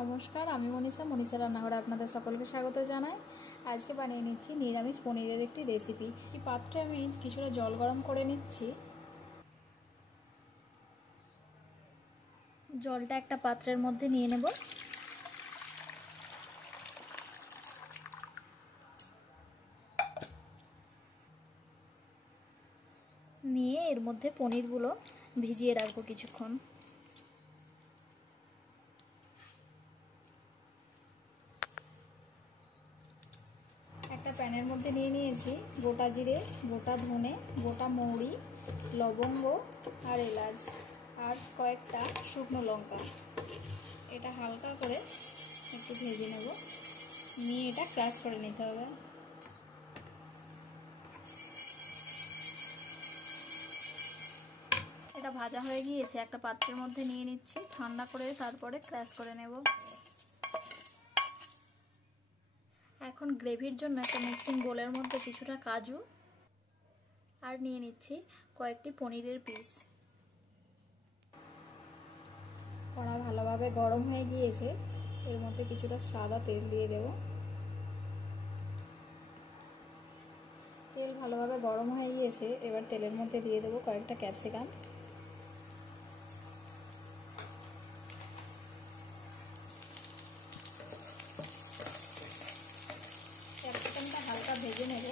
নমস্কার, আমি মনীষা রান্নাঘরে আপনাদের সকলকে স্বাগত জানাই। আজকে বানিয়ে নিচ্ছি নিরামিষ পনিরের একটি রেসিপি। একটি পাত্রে আমি কিছুটা জল গরম করে নিচ্ছি। জলটা একটা পাত্রের মধ্যে নিয়ে নেব। নিয়ে এর মধ্যে পনিরগুলো ভিজিয়ে রাখবো কিছুক্ষণ। একটা প্যানের মধ্যে নিয়ে নিয়েছি গোটা জিরে, গোটা ধনে, গোটা মৌরি, লবঙ্গ আর এলাচ আর কয়েকটা শুকনো লঙ্কা। এটা হালকা করে একটু ভেজে নেব, নিয়ে এটা ক্রাশ করে নিতে হবে। এটা ভাজা হয়ে গিয়েছে, একটা পাত্রের মধ্যে নিয়ে নিচ্ছি, ঠান্ডা করে তারপরে ক্রাশ করে নেব। এখন গ্রেভির জন্য একটা মিক্সিং বোলের মধ্যে কিছুটা কাজু আর নিয়ে নিচ্ছি কয়েকটি পনিরের পিস। কড়া ভালোভাবে গরম হয়ে গিয়েছে, এর মধ্যে কিছুটা সাদা তেল দিয়ে দেব। তেল ভালোভাবে গরম হয়ে গিয়েছে, এবার তেলের মধ্যে দিয়ে দেব কয়েকটা ক্যাপসিকাম। ক্যাপসিকামটা হালকা ভেজে নেব,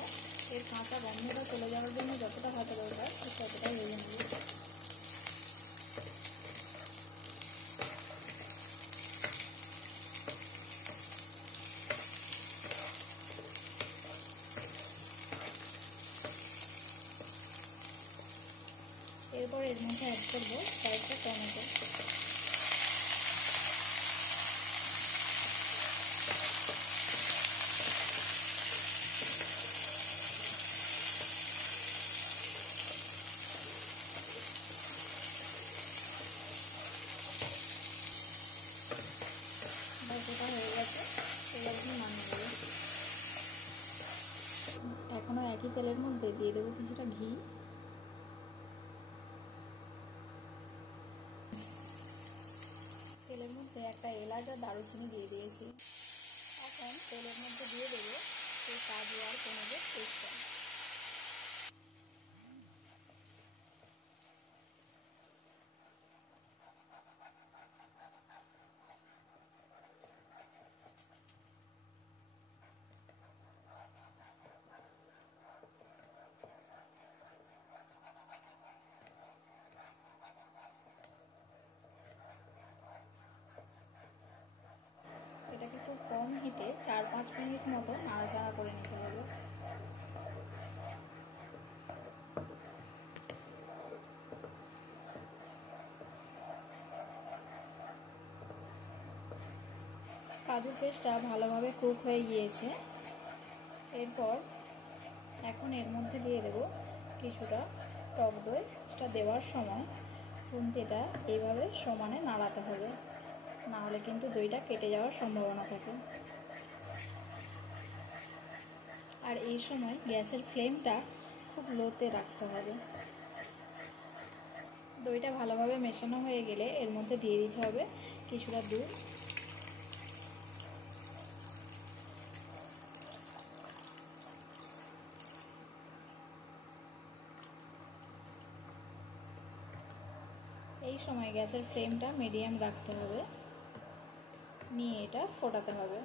এর কাঁচা গন্ধটা চলে যাওয়ার জন্য যতটা ভাজা দরকার ততটাই ভেজে নেব। এরপর এর মধ্যে অ্যাড করব কয়েকটা টমেটো। এটা হয়ে গেছে, এবার নামিয়ে দেবো। এখনো একই তেলের মধ্যে দিয়ে দেবো কিছুটা ঘি। তেলের মধ্যে একটা এলাচ আর দারুচিনি দিয়ে দিয়েছি। এখন তেলের মধ্যে দিয়ে দেবো সেই কাজু আর পনিরের পেস্টটা। এটাকে খুব কম হিটে 4-5 মিনিট মতো নাড়াচাড়া করে নিতে হবে। কাজু পেস্টটা ভালোভাবে কুক হয়ে গিয়েছে। এরপর এখন এর মধ্যে দিয়ে দেব কিছুটা টক দই। এটা দেওয়ার সময় খুন্তিটা এইভাবে সমানে নাড়াতে হবে, না হলে কিন্তু দইটা কেটে যাওয়ার সম্ভাবনা থাকে। আর এই সময় গ্যাসের ফ্লেমটা খুব লোতে রাখতে হবে। দইটা ভালোভাবে মেশানো হয়ে গেলে এর মধ্যে দিয়ে দিতে হবে কিছুটা দুধ। এই সময় গ্যাসের ফ্লেমটা মিডিয়াম রাখতে হবে, নিয়ে এটা ফোটাতে হবে।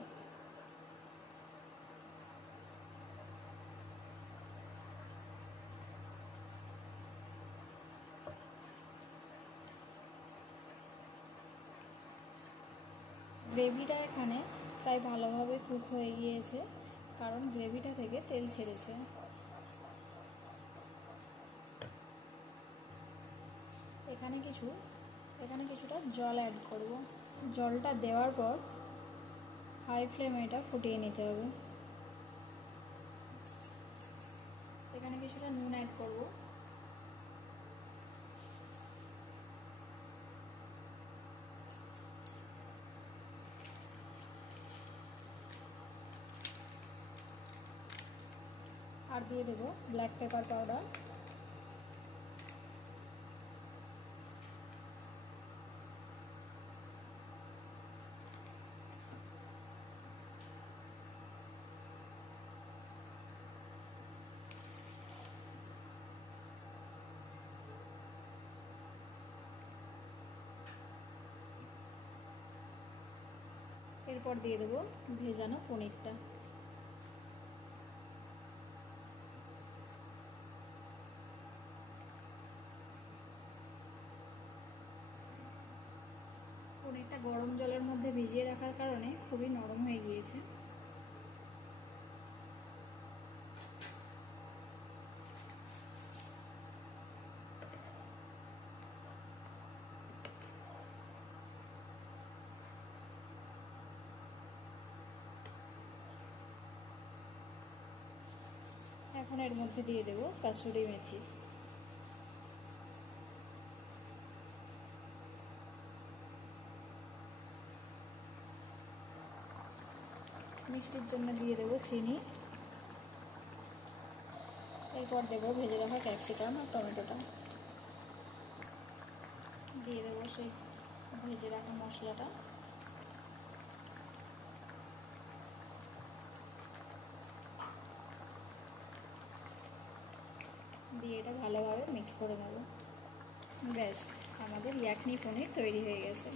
গ্রেভিটা এখানে প্রায় ভালোভাবে কুক হয়ে গিয়েছে, কারণ গ্রেভিটা থেকে তেল ছেড়েছে। এখানে কিছুটা জল অ্যাড করব। জলটা দেওয়ার পর হাই ফ্লেমে এটা ফুটিয়ে নিতে হবে। এখানে কিছুটা নুন অ্যাড করব। আর দিয়ে দেব ব্ল্যাক পেপার পাউডার। এরপর দিয়ে দেবো ভেজানো পনিরটা। পনিরটা গরম জলের মধ্যে ভিজিয়ে রাখার কারণে খুবই নরম হয়ে গিয়েছে। এখন এর মধ্যে দিয়ে দেবো কাসুরি মেথি। মিষ্টির জন্য দিয়ে দেবো চিনি। এরপর দেবো ভেজে রাখা ক্যাপসিকাম আর টমেটোটা। দিয়ে দেবো সেই ভেজে রাখা মশলাটা। দিয়ে এটা ভালোভাবে মিক্স করে নেব। ব্যাস, আমাদের ইয়াখনি পনির তৈরি হয়ে গেছে।